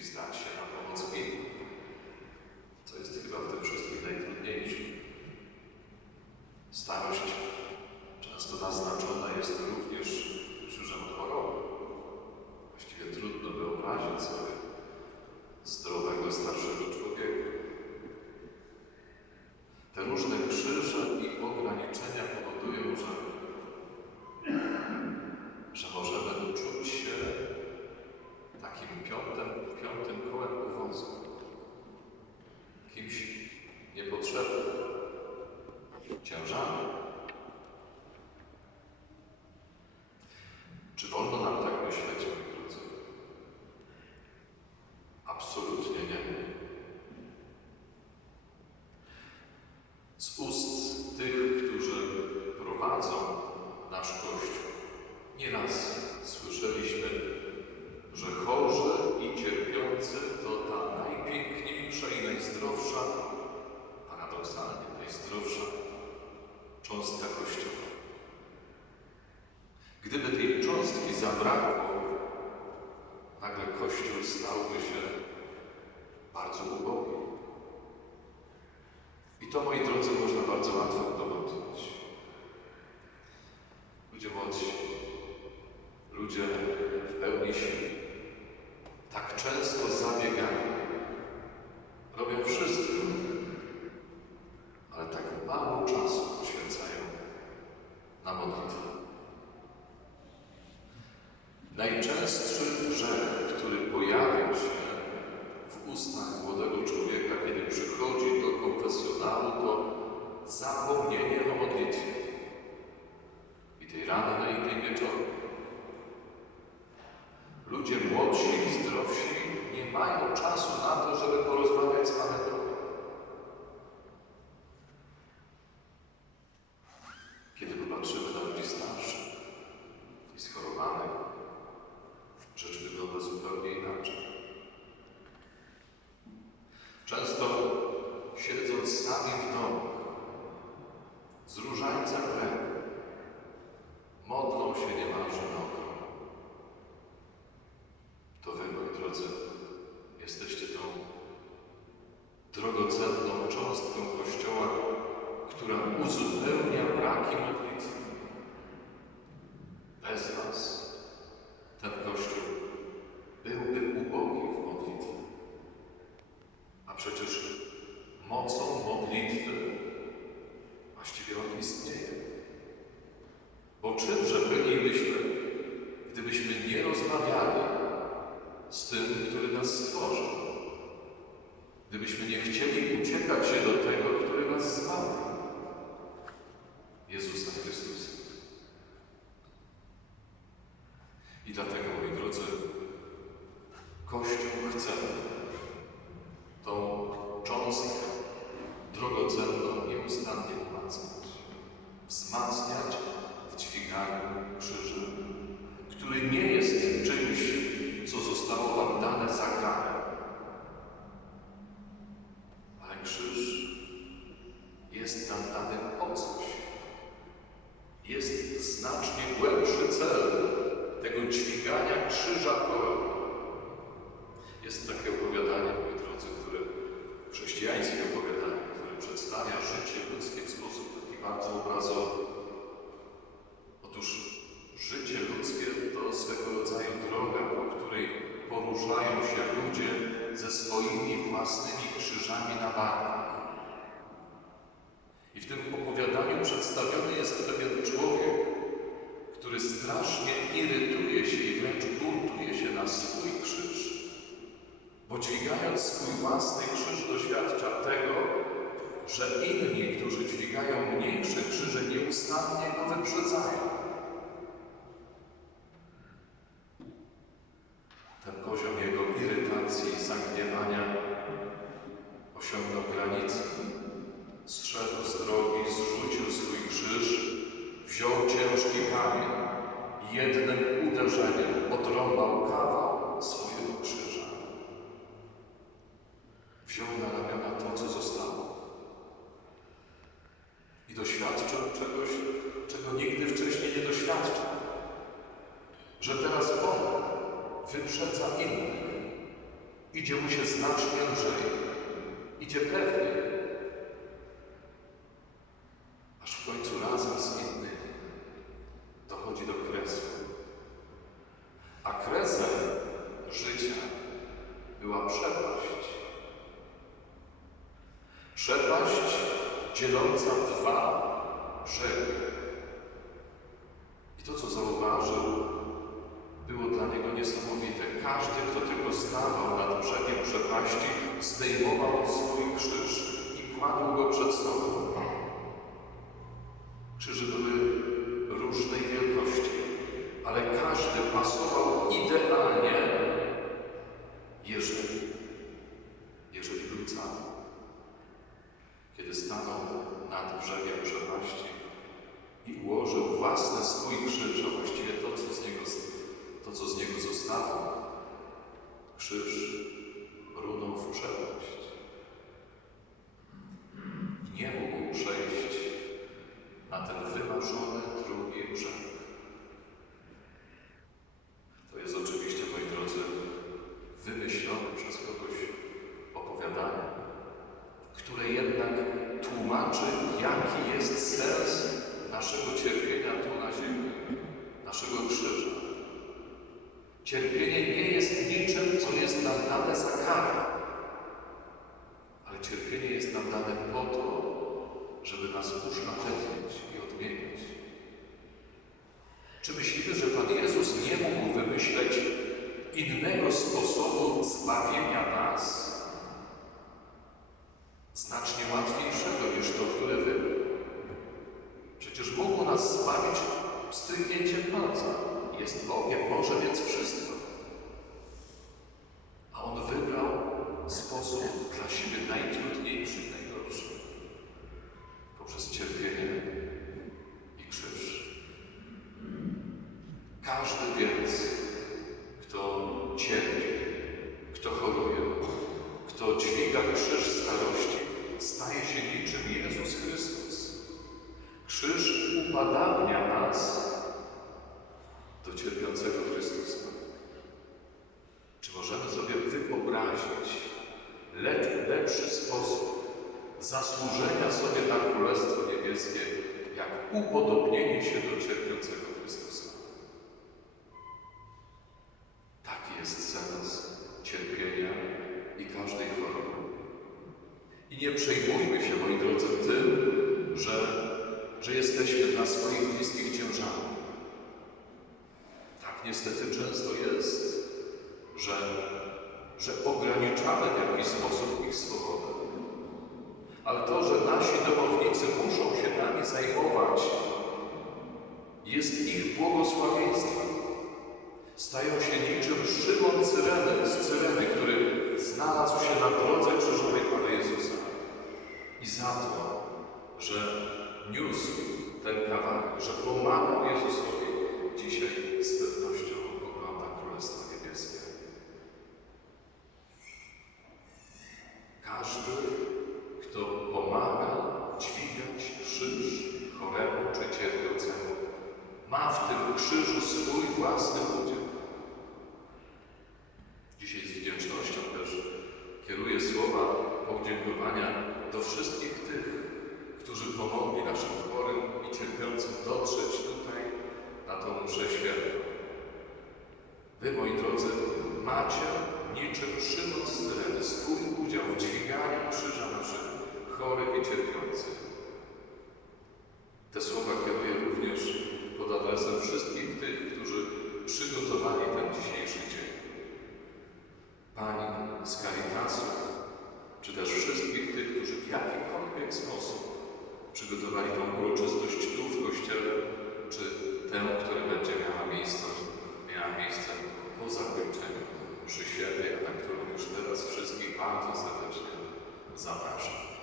He's not nasz Kościół, nieraz słyszeliśmy, że chorzy i cierpiący to ta najpiękniejsza i najzdrowsza, paradoksalnie najzdrowsza cząstka Kościoła. Gdyby tej cząstki zabrakło, nagle Kościół stałby się bardzo ubogi. I to, moi drodzy, można bardzo łatwo udowodnić. Ludzie młodsi, ludzie w pełni sił, tak często zabiegają, robią wszystko, ale tak mało czasu poświęcają na modlitwę. Najczęstszy grzech, który pojawia się w ustach młodego człowieka, kiedy przychodzi do konfesjonału, to zapomnienie o modlitwie. I tej rannej, i tej wieczornej. Ludzie młodsi i zdrowsi nie mają czasu na to, żeby porozmawiać z Panem Bogiem. Kiedy popatrzymy na ludzi starszych który nas stworzył? Gdybyśmy nie chcieli uciekać się do tego, który nas zbawił. Jezusa Chrystusa. I dlatego, moi drodzy, Kościół chce tą cząstkę drogocenną nieustannie umacniać. Wzmacniać w dźwiganiu krzyża, który nie jest czymś, co zostało Wam dane za karę. Ale krzyż jest nam dany po coś. Jest znacznie głębszy cel tego dźwigania krzyża choroby. Jest takie opowiadanie, moi drodzy, które chrześcijańskie opowiadanie, które przedstawia życie ludzkie w sposób taki bardzo obrazowy. Otóż życie ludzkie to swego rodzaju droga, po której poruszają się ludzie ze swoimi własnymi krzyżami na barkach. I w tym opowiadaniu przedstawiony jest pewien człowiek, który strasznie irytuje się i wręcz buntuje się na swój krzyż. Bo dźwigając swój własny krzyż doświadcza tego, że inni, którzy dźwigają mniejsze krzyże, nieustannie go wyprzedzają. Ten poziom jego irytacji i zagniewania osiągnął granicę. Zszedł z drogi, zrzucił swój krzyż, wziął ciężki kamień i jednym uderzeniem odrąbał kawał swojego krzyża. Wziął na ramiona to, co zostało. I doświadczył czegoś, czego nigdy wcześniej nie doświadczył. Że teraz on wyprzedza innych Idzie mu się znacznie lżej. Idzie pewniej. Dzieląca dwa brzegi. I to, co zauważył, było dla niego niesamowite. Każdy, kto tylko stawał nad brzegiem przepaści, zdejmował swój krzyż i kładł go przed sobą. Krzyże były różnej wielkości, ale każdy pasował idealnie, jeżeli, jeżeli był cały. Kiedy stanął nad brzegiem przepaści i ułożył własny swój krzyż, a właściwie to, co z niego, to, co z niego zostało, krzyż w przepaść. Nie mógł przejść na ten wymarzony drugi brzeg. To jest oczywiście, moi drodzy, wymyślone przez kogoś opowiadanie, które jednak tłumaczy, jaki jest sens naszego cierpienia tu na ziemi, naszego krzyża. Cierpienie nie jest niczym, co jest nam dane za karę, uszlachetnić i odmienić. Czy myślimy, że Pan Jezus nie mógł wymyśleć innego sposobu zbawienia nas? Znacznie łatwiejszego niż to, które wybrał. Przecież mógł nas zbawić stryknięciem palca. Jest Bogiem, może więc wszystko. A On wybrał sposób dla siebie najtrudniejszy, najgorszy. Poprzez cierpienie i krzyż. Każdy więc, kto cierpi, kto choruje, kto dźwiga krzyż starości, staje się niczym Jezus Chrystus. Krzyż upadania nas do cierpiącego Chrystusa. Czy możemy sobie wyobrazić lecz, lepszy sposób zasłużenia sobie na Królestwo Niebieskie, jak upodobnienie się do cierpiącego Chrystusa? Taki jest sens cierpienia i każdej choroby. I nie przejmujmy się, moi drodzy, tym, że, że jesteśmy dla swoich bliskich ciężarem. Tak niestety często jest, że, że ograniczamy w jakiś sposób ich swobodę. Ale to, że nasi domownicy muszą się nami zajmować, jest ich błogosławieństwem. Stają się niczym Szymon Cyreny, z Cyreny, który znalazł się na drodze krzyżowej Pana Jezusa. I za to, że niósł ten kawałek, że pomagał Jezusowi, dzisiaj z pewnością ogląda Królestwo Niebieskie. Każdy, kto pomaga dźwigać krzyż choremu czy cierpiącemu, ma w tym krzyżu swój własny udział. Dzisiaj z wdzięcznością też kieruję słowa podziękowania do wszystkich tych, którzy pomogli naszym chorym i cierpiącym dotrzeć tutaj na tą mszę świętą. Wy, moi drodzy, macie Cyreny swój udział w dźwiganiu krzyża naszych chorych i cierpiących. Te słowa kieruję również pod adresem wszystkich bardzo serdecznie zapraszam.